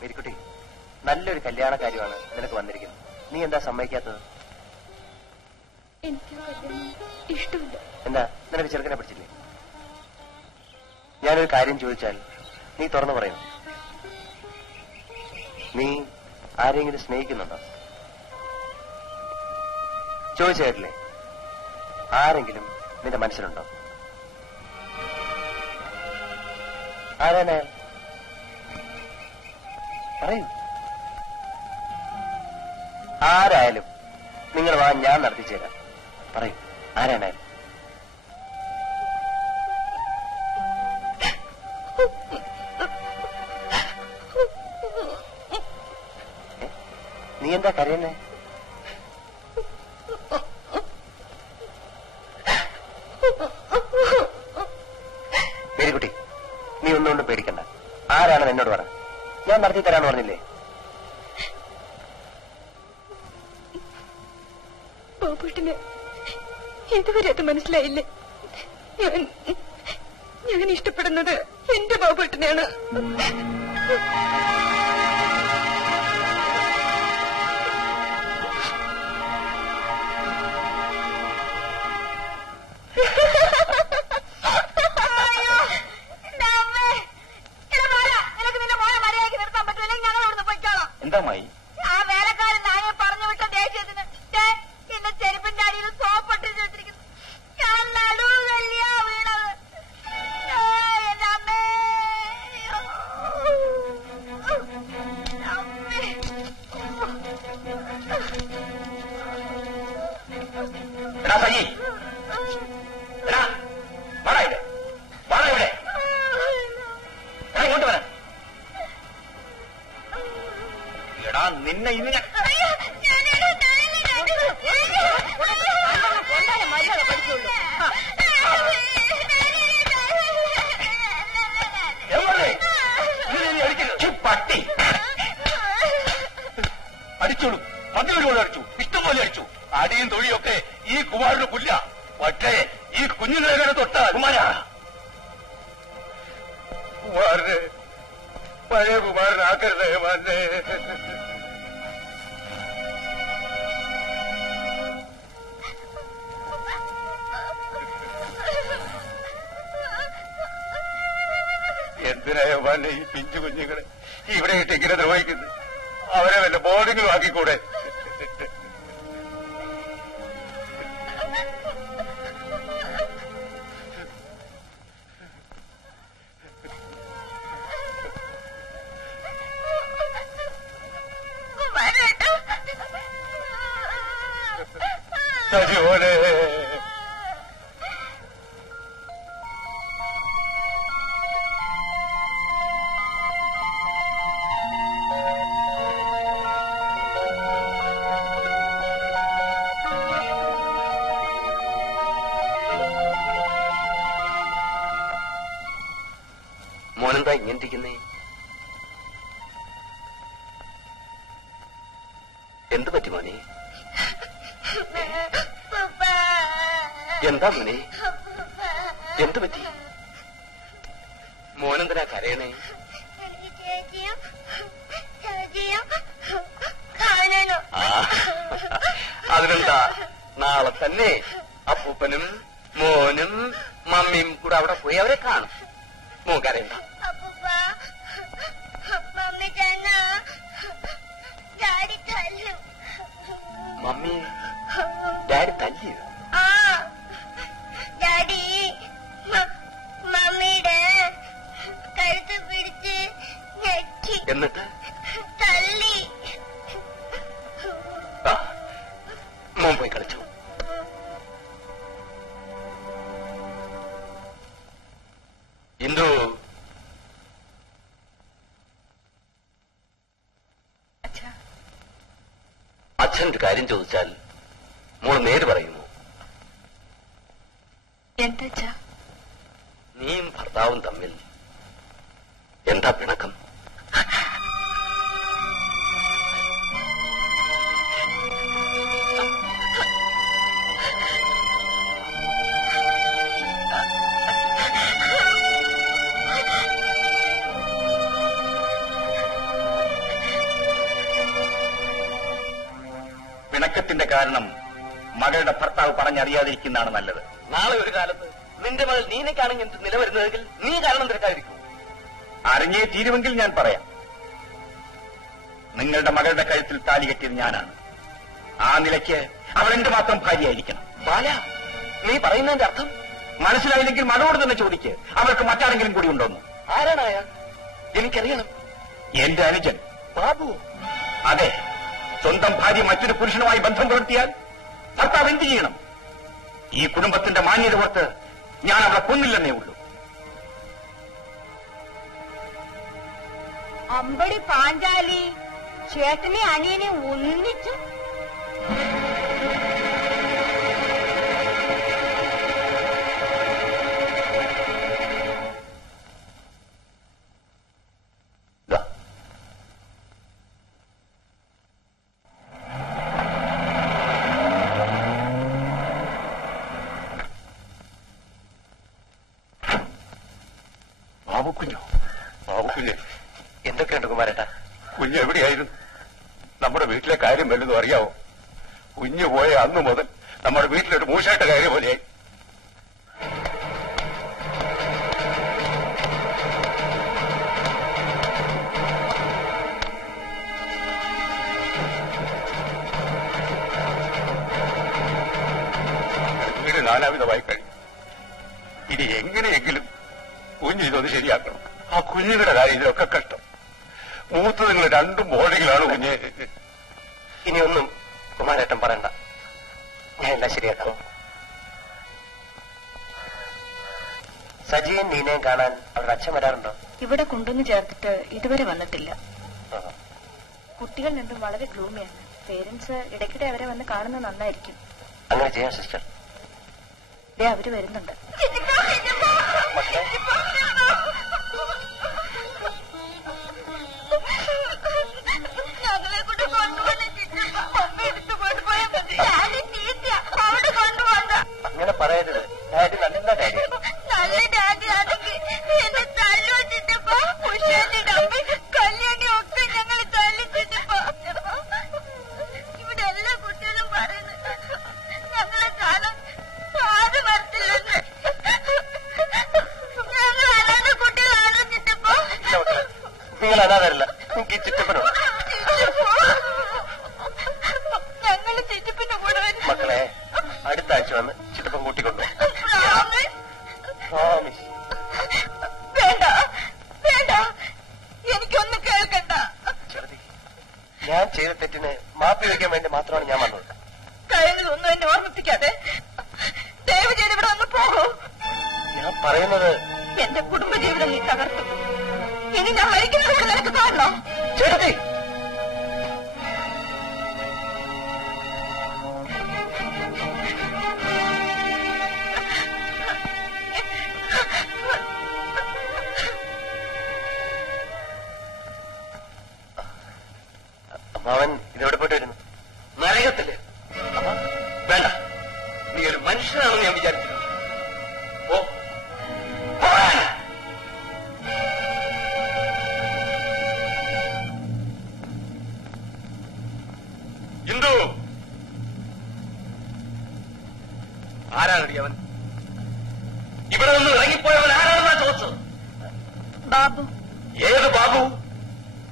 മേരിക്കുട്ടി, നല്ലൊരു കല്യാണ കാര്യമാണ് നിനക്ക് വന്നിരിക്കുന്നത്. നീ എന്താ സമ്മതിക്കാത്തത്? എനിക്ക് ഇഷ്ടമില്ല. എന്താ, നിനക്ക് ചെറുക്കനെ പിടിച്ചില്ലേ? ഞാനൊരു കാര്യം ചോദിച്ചാൽ നീ തുറന്നു പറയുന്നു. നീ ആരെങ്കിലും സ്നേഹിക്കുന്നുണ്ടോ? ചോദിച്ചു കേട്ടില്ലേ? ആരെങ്കിലും നിന്റെ മനസ്സിലുണ്ടോ? ആരാണ്? പറയൂ. ആരായാലും നിങ്ങൾ വാ, ഞാൻ നടത്തിച്ചു തരാം. പറയൂ, ആരാണായാലും. നീ എന്താ കരയുന്നേ? മേരിക്കുട്ടി, നീ ഒന്നുകൊണ്ടും പേടിക്കണ്ട. ആരാണെന്ന് എന്നോട് പറ, ഞാൻ നടത്തി തരാന്ന് പറഞ്ഞില്ലേ? ബാബുട്ടിന് ഇതുവരെ അത് മനസ്സിലായില്ലേ? ഞാൻ ഇഷ്ടപ്പെടുന്നത് എന്റെ ബാബുട്ടിനെയാണ്. എന്താ മായി? ആ വേലക്കാരൻ നാനെ പറഞ്ഞു വിട്ട ദേഷ്യത്തിന് എന്റെ ചെരുപ്പിന്റെ അടിയിൽ സോപ്പിട്ട് വെച്ചിരിക്കുന്നു. ഞാൻ നടുവല്ലിയ വീണത്. എന്റെ അമ്മേ, എടാ സജി, എടാ വാടാ ഇവിടെ, വാടാ ഇവിടെ, ഇങ്ങോട്ട് വരാ. എടാ നിന്നെ ഇന്ന് ഞാൻ മര്യാദ പഠിച്ചുള്ളൂ. പട്ടി അടിച്ചോളൂ. 11 ഗോൾ അടിച്ചു, ഇഷ്ടംപോലെ അടിച്ചു. അടിയും തൊഴിയൊക്കെ ഈ കുമാരന് പുല്ല. പക്ഷേ ഈ കുഞ്ഞുനേരെ തൊട്ട കുമാരന് പഴയ കുമാരനാക്കരുതേ വന്നേ. എന്തിനായോ വന്നെ ഈ പിഞ്ചു കുഞ്ഞുങ്ങളെ ഇവിടെ ഇട്ട് ഇങ്ങനെ ദ്രോഹിക്കുന്നത്? അവരെ വല്ല ബോർഡിങ്ങിലും ആക്കിക്കൂടെ? സജിമോനെ, മോനെന്താ ഇങ്ങനെയിരിക്കുന്നേ? എന്ത് പറ്റി മോനെ? എന്താ മോനെ? എന്ത് പറ്റി? മോനെന്തിനാ കരയണേ? അതിനെന്താ, നാളെ തന്നെ അപ്പൂപ്പനും മോനും മമ്മിയും കൂടെ അവിടെ പോയി അവരെ കാണും. മോൻ കരയണ്ട. Mummy daddy തല്ലിയോ? ഡാഡി മമ്മിയുടെ കഴുത്ത് പിടിച്ച് ഞെക്കി എന്നിട്ട് തല്ലി. മോൻ പോയി കളിച്ചു. ഇന്ദു, അച്ഛൻ ഒരു കാര്യം ചോദിച്ചാൽ മോള് നേര് പറയുമോ? എന്താ? നീയും ഭർത്താവും തമ്മിൽ എന്താ പിണക്കം? പിണക്കത്തിന്റെ കാരണം മകളുടെ ഭർത്താവ് പറഞ്ഞറിയാതിരിക്കുന്നതാണ് നല്ലത്. നാളെ ഒരു കാലത്ത് നിന്റെ മകൾ നീനക്കാണെങ്കിൽ എന്ത് നിലവരുന്നതെങ്കിൽ നീ കാരണം തിരക്കാതിരിക്കും. അറിഞ്ഞേ തീരുമെങ്കിൽ ഞാൻ പറയാം. നിങ്ങളുടെ മകളുടെ കഴുത്തിൽ താലി കെട്ടിയത് ഞാനാണ്. ആ നിലയ്ക്ക് അവൾ എന്റെ മാത്രം ഭാര്യയായിരിക്കണം. ബാല, നീ പറയുന്നതിന്റെ അർത്ഥം മനസ്സിലായില്ലെങ്കിൽ മകളോട് തന്നെ ചോദിക്ക്, അവൾക്ക് മറ്റാരെങ്കിലും കൂടി ഉണ്ടോന്ന്. ആരാണ് അയാൾ? എനിക്കറിയണം. എന്റെ അനുജൻ ബാബു. അതെ, സ്വന്തം ഭാര്യ മറ്റൊരു പുരുഷനുമായി ബന്ധം പുലർത്തിയാൽ ഭർത്താവ് എന്ത് ചെയ്യണം? ഈ കുടുംബത്തിന്റെ മാന്യത ഓർത്ത് ഞാൻ അവളെ കൊന്നില്ലെന്നേ ഉള്ളൂ. അമ്പടി പാഞ്ചാലി, ചേട്ടനെ അനിയനെ ഒന്നിച്ച് ബാബുക്കുഞ്ഞ് എന്തൊക്കെയുണ്ട് കുമാരേട്ടാ? കുഞ്ഞ് എവിടെയായിരുന്നു? നമ്മുടെ വീട്ടിലെ കാര്യം വല്ലതും അറിയാവോ? കുഞ്ഞ് പോയ അന്നു മുതൽ നമ്മുടെ വീട്ടിലൊരു മൂശാട്ട കാര്യം പോലെയായി. വീട് നാനാവിധമായി കഴിഞ്ഞു. ഇനി എങ്ങനെയെങ്കിലും കുഞ്ഞ് ഇതൊന്ന് ശരിയാക്കണം. ആ കുഞ്ഞുങ്ങളുടെ കാര്യം ഇതിലൊക്കെ കഷ്ടം. മൂത്ത് നിങ്ങൾ രണ്ടും ബോർഡിങ്ങിലാണ് കുഞ്ഞ്. ഇനിയൊന്നും കുമാരേട്ടൻ പറയണ്ട, ഞാൻ എല്ലാം ശരിയാക്കാം. സജിയും നീനയും കാണാൻ അവരുടെ അച്ഛൻ വരാറുണ്ടോ? ഇവിടെ കൊണ്ടുവന്ന് ചേർത്തിട്ട് ഇതുവരെ വന്നിട്ടില്ല. കുട്ടികൾ രണ്ടും വളരെ ഗ്ലൂമിയാണ്. പേരൻസ് ഇടയ്ക്കിടെ അവരെ വന്ന് കാണുന്നത് നന്നായിരിക്കും. അങ്ങനെ ചെയ്യാം സിസ്റ്റർ. ദേ അവര് വരുന്നുണ്ട്. ഞങ്ങളെ കൊണ്ട് കൊണ്ടുപോകണം. അമ്മ എടുത്തു കൊണ്ടുപോയാൽ മതി. അവിടെ കൊണ്ടുപോകണ്ട. അങ്ങനെ പറയരുത്. ഡാഡി നല്ല കാര്യമാണ്. നല്ല ഡാഡിയാണെങ്കിൽ എന്നെ തല്ലു വെച്ചിട്ടപ്പോ ഉഷാന്റെ അമ്മ കല്യാണി ഒക്കെ ഞങ്ങൾ തല്ലിച്ചിട്ടപ്പോ ഇവിടെ എല്ലാ കുട്ടികളും പറയുന്നത് ഞങ്ങളെ കാണാൻ ആരും വരത്തില്ലെന്ന്. ഞങ്ങൾ അനാഥ കുട്ടികളാണെന്നിട്ടപ്പോ നിങ്ങൾ അനാഥരല്ല, നിങ്ങൾക്ക് ഈ ചിറ്റപ്പനോ? ഞങ്ങള് ചിറ്റപ്പന്റെ കൂടെ വരും. മക്കളെ, അടുത്ത ആഴ്ച വന്ന് ചിറ്റപ്പൻ കൂട്ടിക്കൊണ്ടു. വേണ്ട വേണ്ട, എനിക്കൊന്നും കേൾക്കണ്ട. ഞാൻ ചെയ്ത തെറ്റിന് മാപ്പി വയ്ക്കാൻ വേണ്ടി മാത്രമാണ് ഞാൻ വന്നത്. കഴിഞ്ഞതൊന്നും എന്നെ ഓർമ്മിപ്പിക്കാതെ ദയവ് ചെയ്ത് ഇവിടെ ഒന്ന് പോകൂ. ഞാൻ പറയുന്നത് എന്റെ കുടുംബജീവിതം നീ തകർത്തു. ഇനി ഞാൻ മരിക്കുന്നതോടെ നിനക്ക് കാണണോ? ചേട്ടത്തി, അവൻ ഇതെവിടെ പോയിട്ട് വരുന്നു? നരകത്തില്. വേണ്ട, നീ ഒരു മനുഷ്യനാണെന്ന് ഞാൻ വിചാരിച്ചു. ഓ ഇന്ദു, ആരാണടി അവൻ? ഇവിടെ നിന്ന് ഇറങ്ങിപ്പോയവൻ ആരാണെന്നാ ചോദിച്ചത്? ബാബു. ഏത് ബാബു?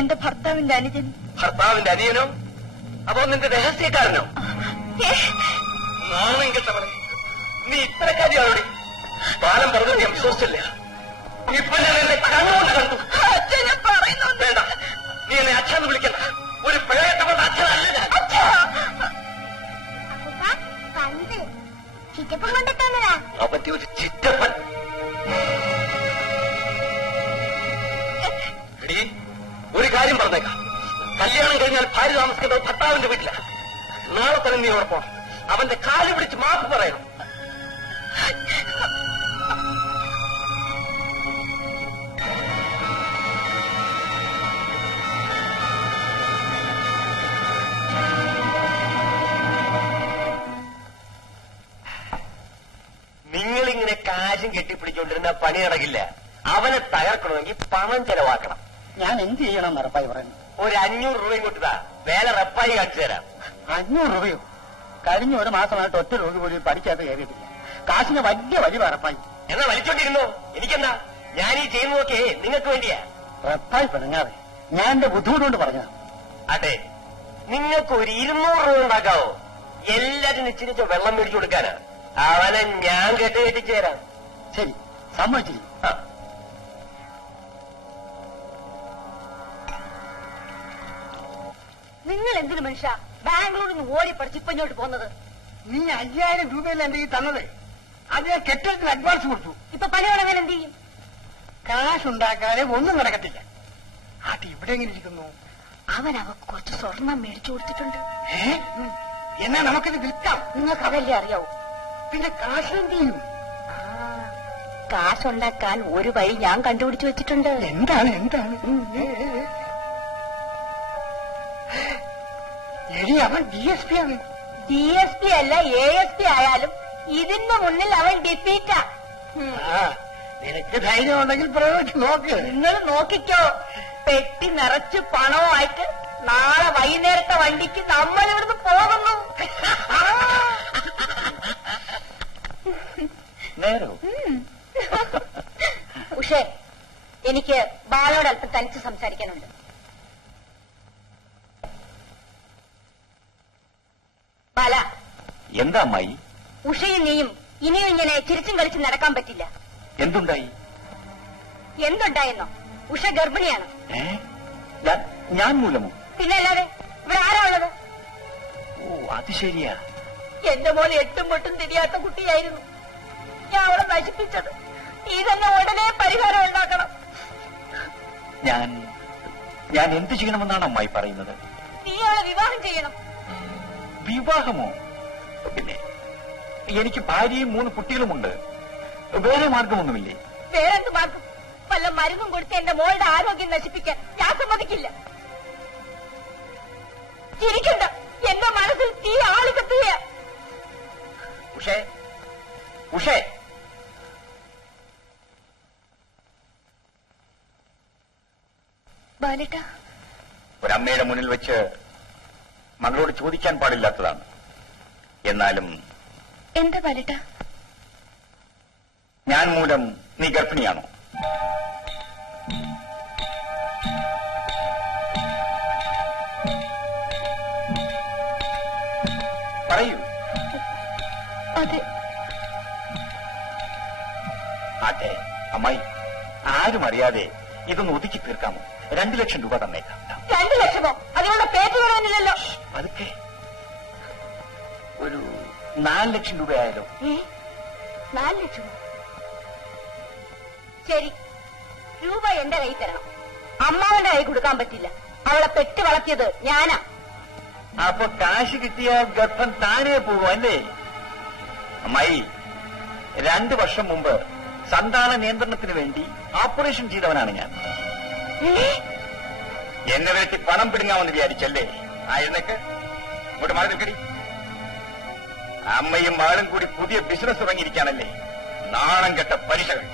എന്റെ ഭർത്താവിന്റെ അനുജൻ. ഭർത്താവിന്റെ അനിയനോ? അതോ നിന്റെ രഹസ്യക്കാരനോ? നാണം കെട്ടവളെ, നീ ഇത്തരക്കാരിയാണോടി? ബാലം പറഞ്ഞത് ഞാൻ വിശ്വസിച്ചില്ല. ഇപ്പൊ ഞാൻ എന്നെ കണ്ണുകൊണ്ട് കണ്ടു. അച്ഛനെ പറയുന്നു. വേണ്ട, നീ എന്നെ അച്ഛന്ന് വിളിക്കണ്ട. ഒരു പിഴയട്ടവളുടെ അച്ഛനല്ല ഞാൻ. ചിറ്റപ്പൻ കൊണ്ടിട്ടന്നതാ. അവന്റെ ഒരു ചിറ്റപ്പൻ. എടീ, ഒരു കാര്യം പറഞ്ഞേക്കാം. കല്യാണം കഴിഞ്ഞാൽ ഭാര്യ താമസിക്കുന്നത് ഭർത്താവിന്റെ വീട്ടില. നാളെ തന്നെ നീ അവിടെ പോണം. അവന്റെ കാല് പിടിച്ച് മാപ്പ് പറയണം. നിങ്ങളിങ്ങനെ കാശും കെട്ടിപ്പിടിച്ചുകൊണ്ടിരുന്ന പണി നടക്കില്ല. അവനെ തകർക്കണമെങ്കിൽ പണം ചെലവാക്കണം. ഞാൻ എന്ത് ചെയ്യണം നടപ്പായി പറയുന്നു? ഒരു 500 രൂപ ഇങ്ങോട്ടാ, വേല റപ്പായി കാണിച്ചു തരാം. 500 രൂപയോ? കഴിഞ്ഞ ഒരു മാസമായിട്ട് ഒറ്റ രോഗി പോലും പഠിക്കാത്ത കയറിയിട്ടില്ല. കാശിന് വലിയ വലിയ റപ്പായി. എന്നാ വലിച്ചോണ്ടിരുന്നോ? എനിക്കെന്താ, ഞാൻ ഈ ചെയ്യുന്നതൊക്കെ നിങ്ങൾക്ക് വേണ്ടിയാ. റപ്പായി പിണങ്ങാതെ ഞാൻ എന്റെ ബുദ്ധിമുട്ട് കൊണ്ട് പറഞ്ഞതാണ്. അതെ, നിങ്ങൾക്ക് ഒരു 200 രൂപ ഉണ്ടാക്കാവോ? എല്ലാറ്റിനും ഇച്ചിരി വെള്ളം മേടിച്ചു കൊടുക്കാനാ. അവനെ ഞാൻ കെട്ടിച്ചു തരാം. ശരി, സമ്മതിച്ചിരിക്കും. നിങ്ങൾ എന്തിനു മനുഷ്യ ബാംഗ്ലൂരിൽ നിന്ന് ഓടി പഠിച്ച് ഇപ്പൊ ഇങ്ങോട്ട് പോകുന്നത്? നീ 5000 രൂപയല്ല എന്റെ ഈ തന്നത്. അത് ഞാൻ കെട്ടിടത്തിന് അഡ്വാൻസ് കൊടുത്തു. ഇപ്പൊ പണി തുടങ്ങാൻ എന്ത് ചെയ്യും? കാശുണ്ടാക്കാതെ ഒന്നും നടക്കത്തില്ല. അത് ഇവിടെ എങ്ങനെ ഇരിക്കുന്നു? അവൻ അവക്ക് കുറച്ച് സ്വർണം മേടിച്ചു കൊടുത്തിട്ടുണ്ട്. എന്നാ നമുക്കിത് വിൽക്കാം. നിങ്ങൾക്ക് അതല്ലേ അറിയാവൂ. പിന്നെ കാശ് എന്ത് ചെയ്യും? കാശുണ്ടാക്കാൻ ഒരു വഴി ഞാൻ കണ്ടുപിടിച്ചു വെച്ചിട്ടുണ്ട്. എന്താണ്? എടി, അവൻ DSP ആണ്. DSP അല്ല ASP ആയാലും ഇതിന്റെ മുന്നിൽ അവൻ ഡിഫീറ്റാ. നിനക്ക് ധൈര്യം ഉണ്ടെങ്കിൽ പ്രയോഗിച്ച് നോക്ക്. നിങ്ങൾ നോക്കിക്കോ, പെട്ടി നിറച്ച് പണവുമായിട്ട് നാളെ വൈകുന്നേരത്തെ വണ്ടിക്ക് നമ്മൾ ഇവിടുന്ന് പോകുന്നു. നേരോ? ഉഷേ, എനിക്ക് ബാലയോട് അല്പം തനിച്ച് സംസാരിക്കാനുണ്ട്. ബാല, എന്താ അമ്മായി? ഉഷയും നീയും ഇനിയും ഇങ്ങനെ ചിരിച്ചും കളിച്ചും നടക്കാൻ പറ്റില്ല. എന്തുണ്ടായി? എന്തുണ്ടായെന്നോ? ഉഷ ഗർഭിണിയാണ്. ഞാൻ മൂലമോ? പിന്നെ അല്ലാതെ ഇവിടെ ആരാ ഉള്ളത്? ഓ, അത് ശരിയാ. എന്റെ മോൻ എട്ടും പൊട്ടും തിരിയാത്ത കുട്ടിയായിരുന്നു. ഞാൻ അവളെ നശിപ്പിച്ചത്. നീ തന്നെ ഉടനെ പരിഹാരം ഉണ്ടാക്കണം. ഞാൻ എന്ത് ചെയ്യണമെന്നാണ് അമ്മായി പറയുന്നത്? നീ അവളെ വിവാഹം ചെയ്യണം. വിവാഹമോ? പിന്നെ എനിക്ക് ഭാര്യയും 3 കുട്ടികളുമുണ്ട്. വേറെ മാർഗമൊന്നുമില്ലേ? വേറെന്ത് മാർഗം? വല്ല മരുന്നും കൊടുത്ത് എന്റെ മോളുടെ ആരോഗ്യം നശിപ്പിക്കാൻ ഞാൻ സമ്മതിക്കില്ല. ചിരിക്കണ്ട, എന്റെ മനസ്സിൽ തീ ആളി കത്തുകയാ. ഉഷേ, ബാലേട്ട, ഒരമ്മയുടെ മുന്നിൽ വെച്ച് മകളോട് ചോദിക്കാൻ പാടില്ലാത്തതാണ്. എന്നാലും എന്താ ബാലേട്ട? ഞാൻ മൂലം നീ ഗർഭിണിയാണോ? പറയൂ. അതെ. അതെ. അമ്മായി, ആരും അറിയാതെ ഇതൊന്ന് ഒതുക്കി തീർക്കാമോ? 2 ലക്ഷം രൂപ തന്നേക്കാം. 2 ലക്ഷമോ? അതിനുള്ള പേറ്റ് പറയാനില്ലല്ലോ. അതൊക്കെ ഒരു 4 ലക്ഷം രൂപയായാലോ? 4 ലക്ഷമോ? ശരി, രൂപ എന്റെ കൈ തരണം. അമ്മാവന്റെ കൈ കൊടുക്കാൻ പറ്റില്ല. അവളെ പെറ്റ് വളർത്തിയത് ഞാനാ. അപ്പൊ കാശ് കിട്ടിയാൽ ഗർഭം താനേ പോകും അല്ലേ? അമ്മായി, 2 വർഷം മുമ്പ് സന്താന നിയന്ത്രണത്തിന് വേണ്ടി ഓപ്പറേഷൻ ചെയ്തവനാണ് ഞാൻ. എന്നെ വേണ്ടി പണം പിടുങ്ങാമെന്ന് വിചാരിച്ചല്ലേ? ആയിരുന്നേക്ക് ഇങ്ങോട്ട് മാറി നിൽക്കടി. അമ്മയും മകളും കൂടി പുതിയ ബിസിനസ് തുടങ്ങിയിരിക്കാനല്ലേ? നാണം കെട്ട പലിശകൾ.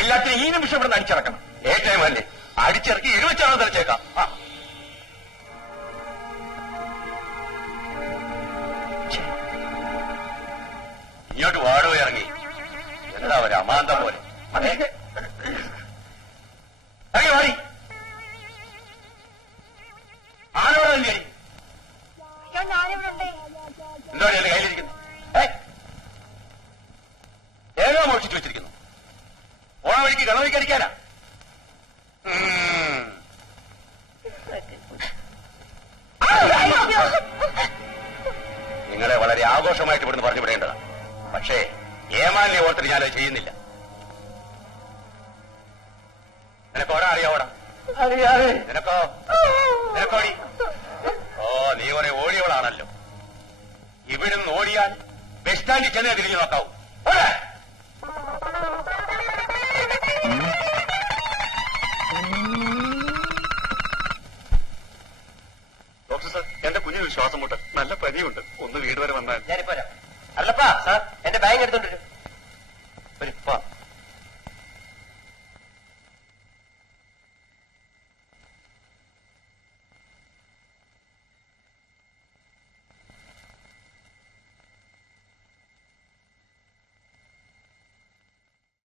എല്ലാത്തിനും ഈ നിമിഷം ഇവിടെ അടിച്ചിറക്കണം. ഏറ്റവുമല്ലേ അടിച്ചിറക്കി 20 തെളിച്ചേക്കാം. ഇങ്ങോട്ട് വാടോ ഇറങ്ങി. എന്താ ഒരു അമാന്തം പോലെ. അതെ, ഇറങ്ങി വാടി. ആരോടെ തന്നെ ഞാനിവിടെ ഉണ്ടേ. എന്തോ കയ്യിലിരിക്കുന്നു. ഏതോ മോഷിച്ചു വെച്ചിരിക്കുന്നു. ഓണ വഴിക്ക് കളവഴിക്ക് അടിക്കാനാ. നിങ്ങളെ വളരെ ആഘോഷമായിട്ട് ഇവിടുന്ന് പറഞ്ഞു വിടേണ്ടതാണ്. പക്ഷേ ഏമാലിനെ ഓർത്തിട്ട് ഞാനത് ചെയ്യുന്നില്ല. നിനക്കോടാ അറിയാവോടാ? അറിയാതെ. നിനക്കോടി? ഓ, നീ കുറെ ഓടിയവളാണല്ലോ. ഇവിടുന്ന് ഓടിയാൽ ബസ് സ്റ്റാൻഡിൽ ചെന്നേ തിരിഞ്ഞു നോക്കാവൂ. ഡോക്ടർ സാർ, എന്റെ കുഞ്ഞിന് ശ്വാസം മുട്ട്, നല്ല പനിയുണ്ട്. ഒന്ന് വീട് വരെ വന്നാൽ. ഞാനിപ്പോരാ. അല്ലപ്പാ സാർ,